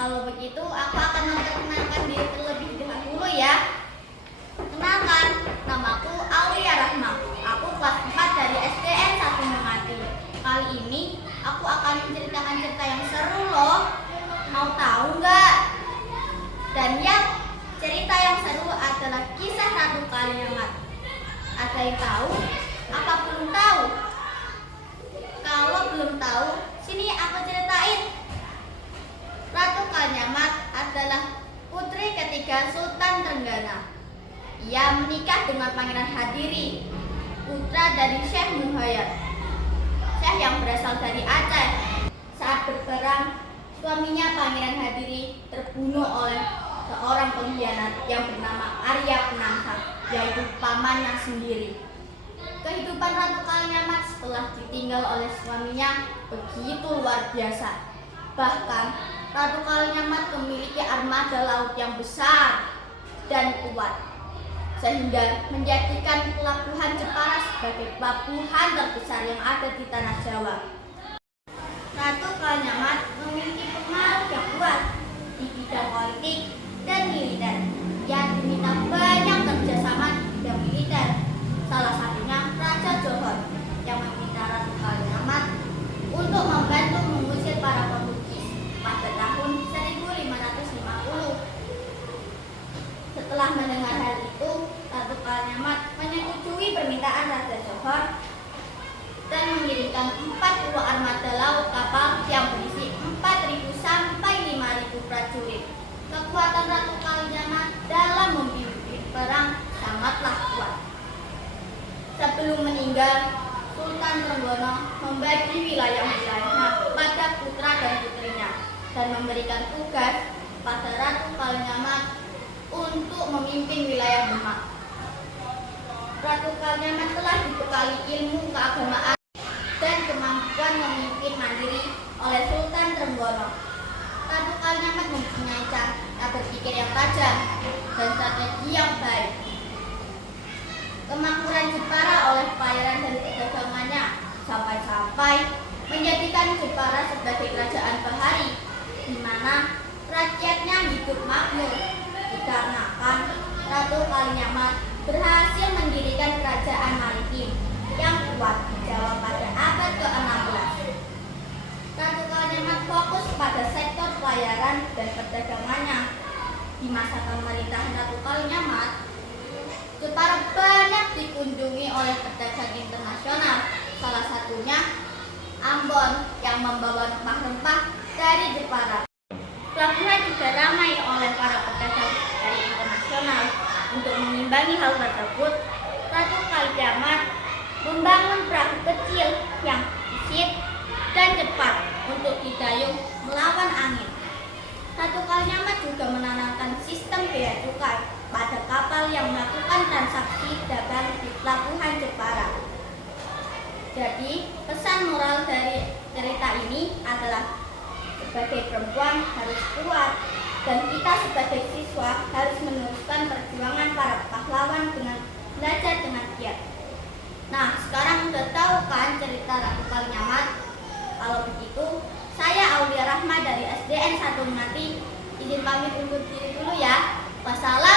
Kalau begitu, aku akan memperkenalkan diri terlebih dahulu ya. Kenalkan, namaku Aulia Rahma. Aku kelas 4 dari SDN 1 Mengati. Kali ini, aku akan menceritakan cerita yang seru loh. Mau tahu nggak? Dan ya, cerita yang seru adalah kisah Ratu Kaliamat. Ada yang tahu? Apa belum tahu? Kalau belum tahu, sini aku ceritain. Ratu Kaliamat adalah putri ketiga Sultan Trenggana. Ia menikah dengan Pangeran Hadiri, putra dari Syekh Muhayyad, Syekh yang berasal dari Aceh. Saat berperang, suaminya Pangeran Hadiri terbunuh oleh seorang pengkhianat yang bernama Arya Penangsang, yaitu pamannya sendiri. Kehidupan Ratu Kaliamat setelah ditinggal oleh suaminya begitu luar biasa. Bahkan, Ratu Kaliamat memiliki armada laut yang besar dan kuat, sehingga menjadikan pelabuhan Jepara sebagai pelabuhan terbesar yang ada di tanah Jawa. Ratu Kaliamat memiliki pengaruh yang kuat di bidang politik dan militer. Ia diminta banyak kerjasama di bidang militer. Salah satunya Raja Johor yang meminta Ratu Kaliamat untuk membantu mengusir para Portugis pada tahun 1550. Setelah mendengar hal itu, Ratu Kaliamat menyetujui permintaan Raja Johor dan mengirimkan 40 armada laut kapal yang berisi 4.000 sampai 5.000 prajurit. Kekuatan Ratu Kaliamat dalam memimpin perang sangatlah kuat. Sebelum meninggal, Sultan Trenggana membagi wilayah-wilayahnya pada putra dan putrinya dan memberikan tugas pada Ratu Kaliamat untuk memimpin wilayah Demak. Ratu Kaliamat telah dibekali ilmu keagamaan dan kemampuan memimpin mandiri oleh Sultan Trenggana. Ratu Kaliamat mempunyai cara berpikir yang tajam dan strategi yang baik. Kemakmuran Jepara oleh pelayaran dan perdagangannya sampai-sampai menjadikan Jepara sebagai kerajaan bahari, di mana rakyatnya hidup makmur, dikarenakan Ratu Kaliamat berhasil mendirikan kerajaan maritim yang kuat di Jawa pada abad ke-16. Ratu Kaliamat fokus pada sektor pelayaran dan perdagangannya. Di masa pemerintahan Ratu Kaliamat, Jepara banyak dikunjungi oleh pedagang internasional, salah satunya Ambon yang membawa rempah-rempah dari Jepara. Pelabuhan juga ramai oleh para pedagang dari internasional. Untuk mengimbangi hal tersebut, Ratu Kaliamat membangun perahu kecil yang gesit dan cepat untuk didayung melawan angin. Ratu Kaliamat juga menanamkan sistem bea cukai pada kapal yang melakukan transaksi dagang di pelabuhan Jepara. Jadi, pesan moral dari cerita ini adalah sebagai perempuan harus kuat dan kita sebagai siswa harus meneruskan perjuangan para pahlawan dengan belajar dengan giat. Nah, sekarang sudah tahu kan cerita Ratu Kaliamat? Kalau begitu, saya Aulia Rahma dari SDN 1 Mengati izin pamit undur diri dulu ya. Wassalam.